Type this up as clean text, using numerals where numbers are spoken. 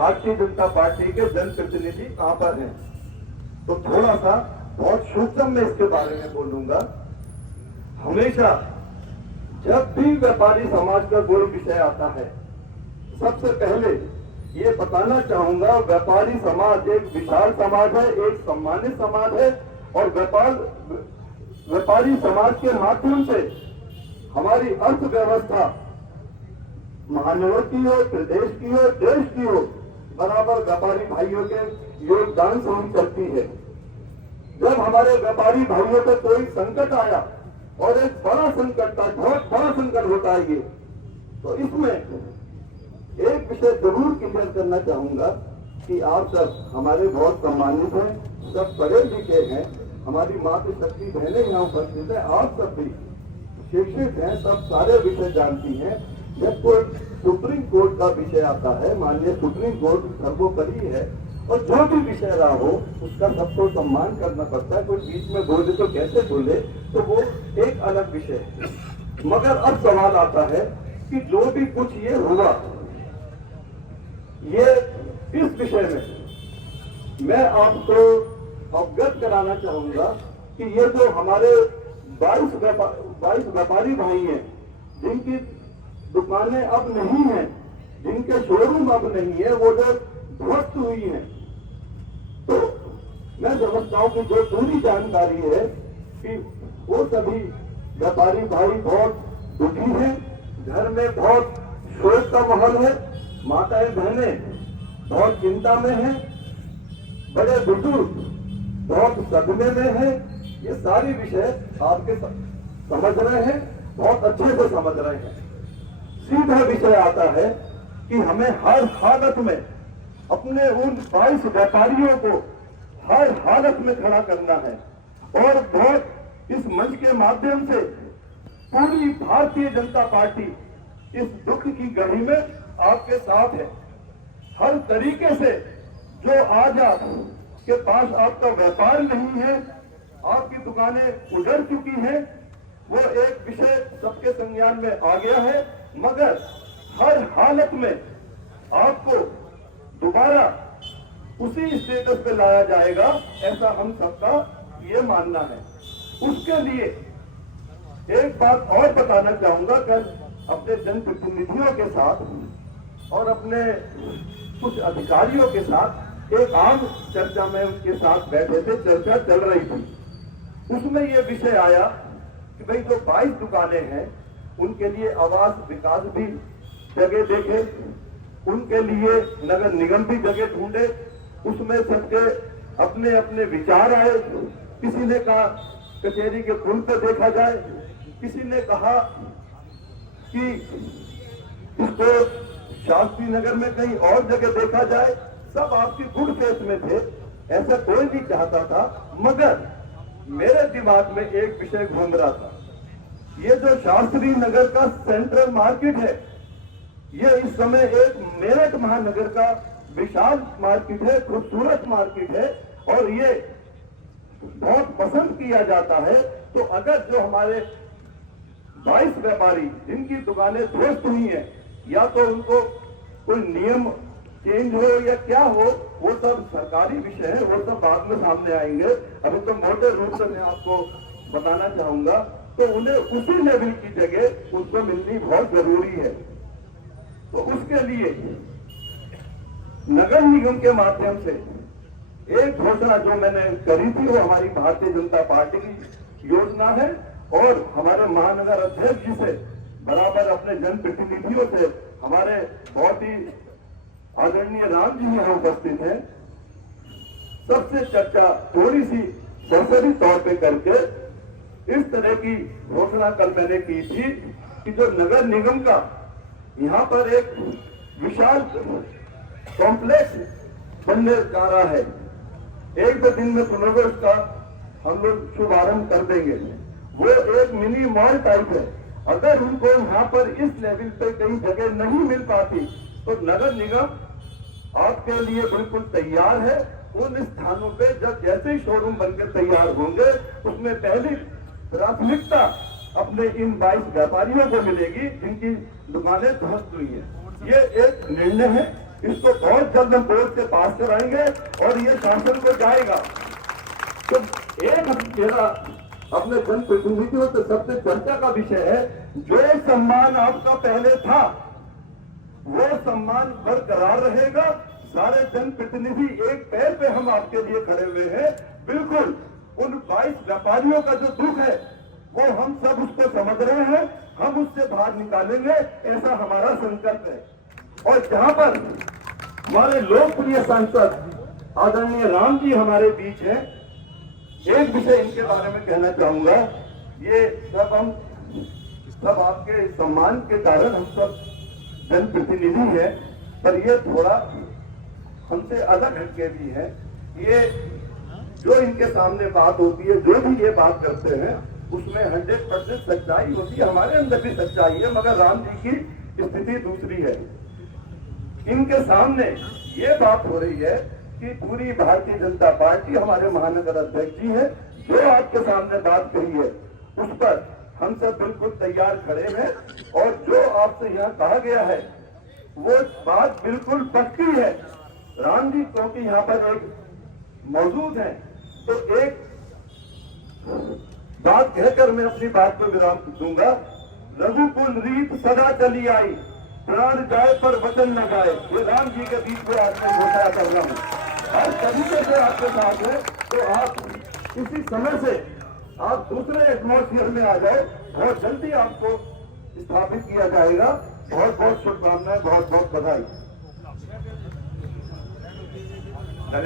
Bharatiya Janata party के जनप्रतिनिधि कहां पर हैं। तो थोड़ा सा बहुत सूक्ष्म में इसके बारे में बोलूंगा। हमेशा जब भी व्यापारी समाज का कोई विषय आता है, सबसे पहले ये बताना चाहूंगा, व्यापारी समाज एक विशाल समाज है, एक सम्मानित समाज है और व्यापारी समाज के माध्यम से हमारी अर्थव्यवस्था महानगर की हो, प्रदेश की हो, देश की हो, बराबर व्यापारी भाइयों के योगदान से ही चलती है। जब हमारे व्यापारी भाइयों पर कोई संकट आया और एक बड़ा संकट था, बहुत बड़ा संकट होता है ये, तो इसमें एक विषय जरूर क्लियर करना चाहूंगा कि आप सब हमारे बहुत सम्मानित हैं, सब पढ़े लिखे हैं, हमारी मातृशक्ति बहनें यहाँ उपस्थित है, आप सब भी शिक्षित हैं, सब सारे विषय जानती हैं। जब कोई सुप्रीम कोर्ट का विषय आता है, माननीय सुप्रीम कोर्ट सर्वोपरि है और जो भी विषय रहा हो उसका सबको सम्मान करना पड़ता है। कोई बीच में बोले तो कैसे बोले, तो वो एक अलग विषय है। मगर अब सवाल आता है कि जो भी कुछ ये हुआ, ये इस विषय में मैं आपको अवगत कराना चाहूंगा कि ये जो हमारे 22 व्यापारी भाई हैं, जिनकी दुकानें अब नहीं हैं, जिनके शोरूम अब नहीं है, वो जो ध्वस्त हुई हैं, तो मैं समझता हूं कि जो पूरी जानकारी है कि वो सभी व्यापारी भाई बहुत दुखी हैं, घर में बहुत शोक का माहौल है, माताएं बहनें बहुत चिंता में हैं, बड़े बुजुर्ग बहुत सदमे में हैं। ये सारी विषय आपके समझ रहे हैं, बहुत अच्छे से समझ रहे हैं। सीधा विषय आता है कि हमें हर हालत में अपने उन 22 व्यापारियों को हर हालत में खड़ा करना है और बहुत इस मंच के माध्यम से पूरी भारतीय जनता पार्टी इस दुख की घड़ी में आपके साथ है। हर तरीके से जो आज आपके पास आपका व्यापार नहीं है, आपकी दुकानें उजड़ चुकी हैं, वो एक विषय सबके संज्ञान में आ गया है, मगर हर हालत में आपको दोबारा उसी स्टेटस पे लाया जाएगा, ऐसा हम सबका ये मानना है। उसके लिए एक बात और बताना चाहूंगा, कल अपने जनप्रतिनिधियों के साथ और अपने कुछ अधिकारियों के साथ एक आम चर्चा में उनके साथ बैठे थे, चर्चा चल रही थी। उसमें ये विषय आया कि भाई जो 22 दुकानें हैं उनके लिए आवास विकास भी जगह देखे, उनके लिए नगर निगम भी जगह ढूंढे। उसमें सबके अपने अपने विचार आए। किसी ने कहा कचहरी के पुल पर देखा जाए, किसी ने कहा कि इसको शास्त्री नगर में कहीं और जगह देखा जाए। सब आपकी गुड फेथ में थे, ऐसा कोई नहीं चाहता था, मगर मेरे दिमाग में एक विषय घूम रहा था। ये जो शास्त्री नगर का सेंट्रल मार्केट है, ये इस समय एक मेरठ महानगर का विशाल मार्केट है, खूबसूरत मार्केट है और ये बहुत पसंद किया जाता है। तो अगर जो हमारे 22 व्यापारी जिनकी दुकानें ध्वस्त हुई हैं, या तो उनको कोई नियम चेंज हो या क्या हो, वो सब सरकारी विषय है, वो सब बाद में सामने आएंगे। अभी तो मोटे रूप से मैं आपको बताना चाहूंगा, तो उन्हें उसी लेवल की जगह उनको मिलनी बहुत जरूरी है। तो उसके लिए नगर निगम के माध्यम से एक घोषणा जो मैंने करी थी, वो हमारी भारतीय जनता पार्टी की योजना है और हमारे महानगर अध्यक्ष जी से बराबर अपने जनप्रतिनिधियों से हमारे बहुत ही आदरणीय राम जी यहाँ उपस्थित हैं, सबसे चर्चा थोड़ी सी सरसरी तौर पे करके इस तरह की घोषणा कल मैंने की थी कि जो नगर निगम का यहाँ पर एक विशाल कॉम्प्लेक्स बनने जा रहा है, 1-2 दिन में पुनर्वास उसका हम लोग शुभारंभ कर देंगे। वो एक मिनी मॉल टाइप है। अगर उनको यहाँ पर इस लेवल पे कहीं जगह नहीं मिल पाती तो नगर निगम आपके लिए बिल्कुल तैयार है। उन स्थानों पे जब जैसे ही शोरूम बनकर तैयार होंगे, उसमें पहली प्राथमिकता अपने इन 22 व्यापारियों को मिलेगी जिनकी दुकानें ध्वस्त हुई है। ये एक निर्णय है इसको बहुत जल्द हम बोर्ड से पास कराएंगे और ये शासन को जाएगा। तो एक मेरा अपने जनप्रतिनिधियों से सबसे चर्चा का विषय है, जो सम्मान आपका पहले था वो सम्मान बरकरार रहेगा। सारे जनप्रतिनिधि एक पैर पे हम आपके लिए खड़े हुए हैं। बिल्कुल उन 22 व्यापारियों का जो दुख है वो हम सब उसको समझ रहे हैं, हम उससे बाहर निकालेंगे, ऐसा हमारा संकल्प है। और जहां पर हमारे लोकप्रिय सांसद आदरणीय राम जी हमारे बीच हैं, एक विषय इनके बारे में कहना चाहूंगा। ये सब आपके सम्मान के कारण हम सब जनप्रतिनिधि है, पर ये थोड़ा हमसे अलग हटके भी है। ये जो इनके सामने बात होती है, जो भी ये बात करते हैं, उसमें 100% सच्चाई होती है। हमारे अंदर भी सच्चाई है, मगर राम जी की स्थिति दूसरी है। इनके सामने ये बात हो रही है कि पूरी भारतीय जनता पार्टी, हमारे महानगर अध्यक्ष जी है, जो आपके सामने बात कही है उस पर हम सब बिल्कुल तैयार खड़े हैं। और जो आपसे यहाँ कहा गया है वो बात बिल्कुल पक्की है। राम जी क्योंकि यहाँ पर एक मौजूद है, तो एक बात कहकर मैं अपनी बात को विराम दूंगा। रघुकुल रीत सदा चली आई, प्राण जाए पर वचन न गाए। ये राम जी के बीच में आज मैं घोषणा कर रहा हूँ। और तरीके से आपके साथ है, तो आप इसी समय से आप दूसरे एटमॉस्फेयर में आ जाए, बहुत जल्दी आपको स्थापित किया जाएगा। बहुत बहुत शुभकामनाएं, बहुत बहुत बधाई।